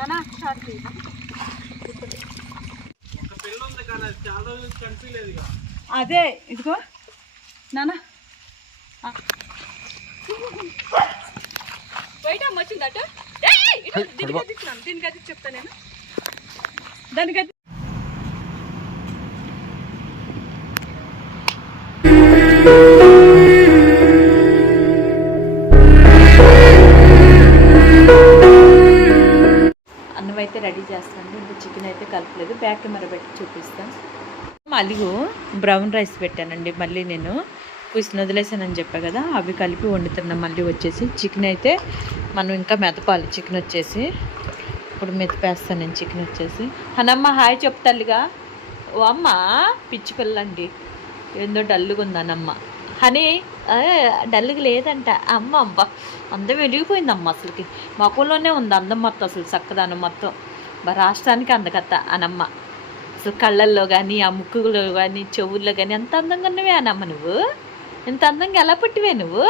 అది చాలా రోజులు కనిపించలేదు ఇక అదే ఇదిగో నానా బయట వచ్చిందట దీనికి అది చెప్తా నేను. దానికి అయితే రెడీ చేస్తాను. ఇంకా చికెన్ అయితే కలపలేదు. బ్యాక్ కెమెరా పెట్టి చూపిస్తాను. మళ్ళీ బ్రౌన్ రైస్ పెట్టానండి. మళ్ళీ నేను కుసిన వదిలేసానని చెప్పా కదా అవి కలిపి వండుతున్నాం. మళ్ళీ వచ్చేసి చికెన్ అయితే మనం ఇంకా మెదపాలి. చికెన్ వచ్చేసి ఇప్పుడు మెతిపేస్తాను నేను చికెన్ వచ్చేసి. అనమ్మ హాయ్ చెప్తాలిగా ఓ అమ్మ పిచ్చి పిల్లండి. ఏందో డల్లుగా ఉందనమ్మ హనీ డల్గా లేదంట. అమ్మ అబ్బా అందం వెలిగిపోయిందమ్మ అసలుకి. మొక్కలోనే ఉంది అందం మొత్తం అసలు చక్కదనం మొత్తం. రాష్ట్రానికి అందకత్త అనమ్మ. అసలు కళ్ళల్లో కానీ ఆ ముక్కులో కానీ చెవుల్లో కానీ ఎంత అందంగా ఉన్నవే అనమ్మ నువ్వు? ఇంత అందంగా ఎలా పుట్టివే నువ్వు?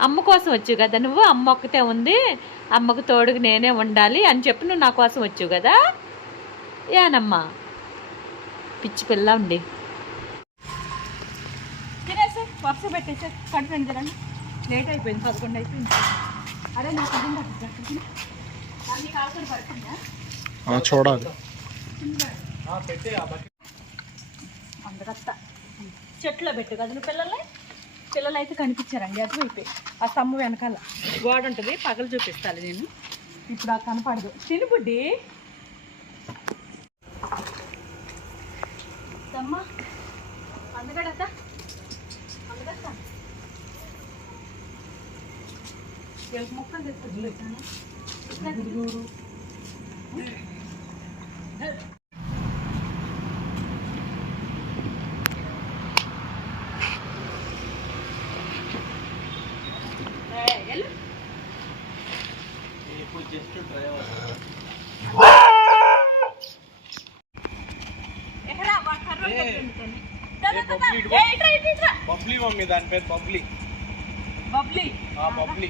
అమ్మ కోసం వచ్చావు కదా నువ్వు? అమ్మ ఒక్కతే ఉంది అమ్మకు తోడుకు నేనే ఉండాలి అని చెప్పి నువ్వు నా కోసం వచ్చావు కదా? ఏనమ్మా పిచ్చి పిల్ల ఉండి. వరుస పెట్టేసి కడుపు తినండి లేట్ అయిపోయింది పదకొండు అయిపోయింది. అరే నాకు అర్థం పడుతుంది అన్ని కాల్కొని పడుతుందా చూడాలి. పెట్టే ఆ బకెట్. అందరత్త. చెట్లో పెట్టు కదా పిల్లల్ని? పిల్లలు అయితే కనిపించారండి అటు అయిపోయి ఆ స్తంభం వెనకాల. గోడ ఉంటుంది పగలు చూపిస్తాను నేను. ఇప్పుడు ఆ కనపడదు. తిను బుడ్డి. అమ్మా. జస్ట్ డ్రైవర్ ఎక్కడా వా- కర్ర ఏ. పెట్టుకుంటాను. దా, దా, దా, దా. బబ్లీ, ఏ, ఇట్రా, ఇట్రా, ఇట్రా. బబ్లీ మమ్మీ దాని పేరు బబ్లీ బబ్లీ ఆ బబ్లీ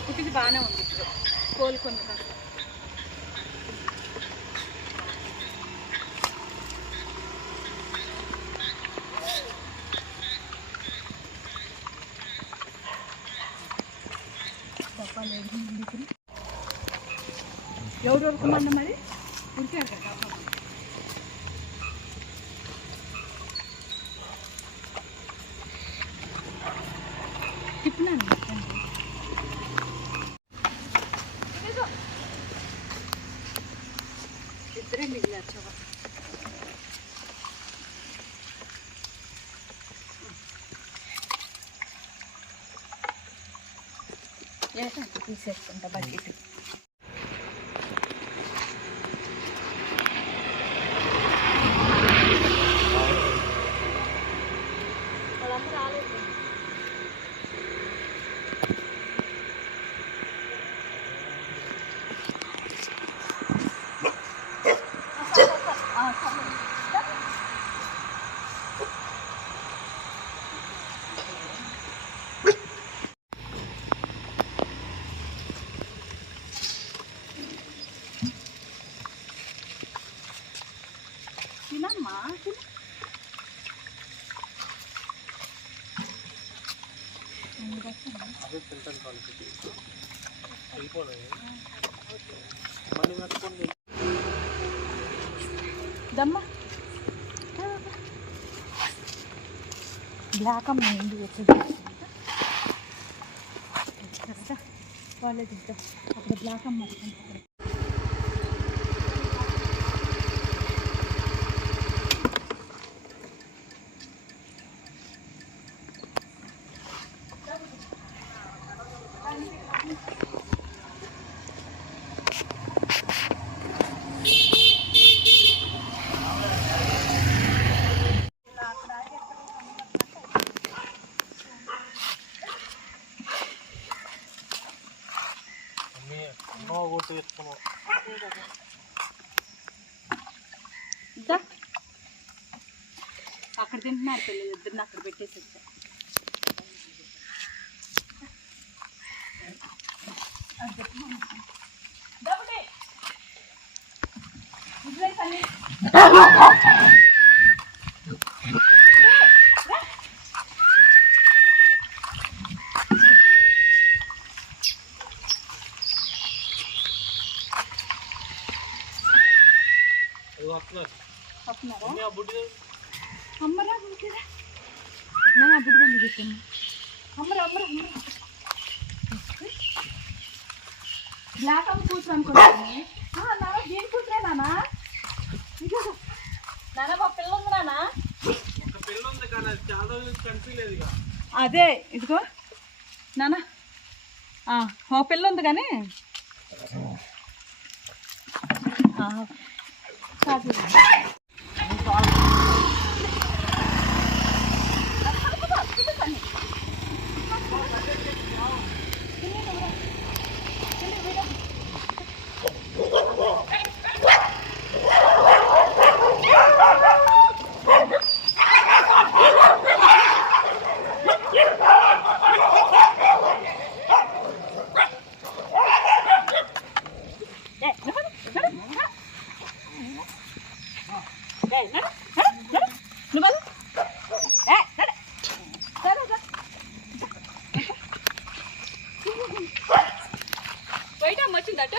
పుట్టింది? బాగానే ఉంది ఇప్పుడు కోలుకుంది కాస్త. ఎవరు వరకు మరి ఉరికారు కదా మిగిలారు చూడ ఏంటంటే తీసేసుకుంటా బకెట్ వాళ్ళందరూ రాలేదు తినమ్మా తిన అదే ఫిల్టర్ కాలకి వెళ్ళిపోలేదు మళ్ళీ కట్టుకోండి దమ్మ. బ్లాక్ అమ్మ ఏంటి వాళ్ళే తింటా అక్కడ బ్లాక్ అమ్మ. ఇద్దా? అక్కడ తింటున్నారు పిల్లలు ఇద్దరిని అక్కడ పెట్టేసి వచ్చా ఇదిగో వస్తున్నారు వస్తున్నారా అన్నీ ఆ బుడ్డి అమ్మరా బుడ్డిరా నా బుడ్డి బండి చెప్పాను అమ్మరా అమ్మరా అమ్మరా బ్లాక్ అమ్మ కూతురు అనుకుంటాను నాన్న దీని కూతురే నానా. నాన్న మా పిల్ల ఉంది నానా అది చాలా రోజులు కనిపించలేదు ఇక. అదే ఇదిగో. నానా ఓ పిల్ల ఉంది కానీ. ఆ, కాదు. వచ్చిందట.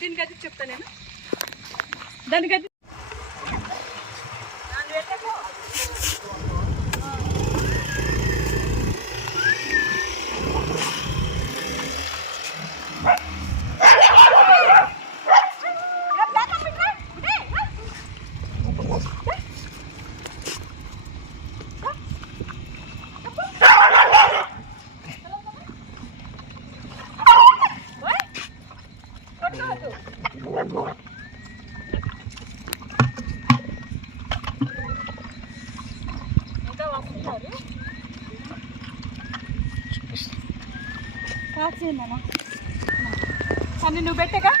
దీనికి అది చెప్తా నేను. దానికి కాసేనా కానీ నువ్వు పెట్టగా.